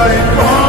my God.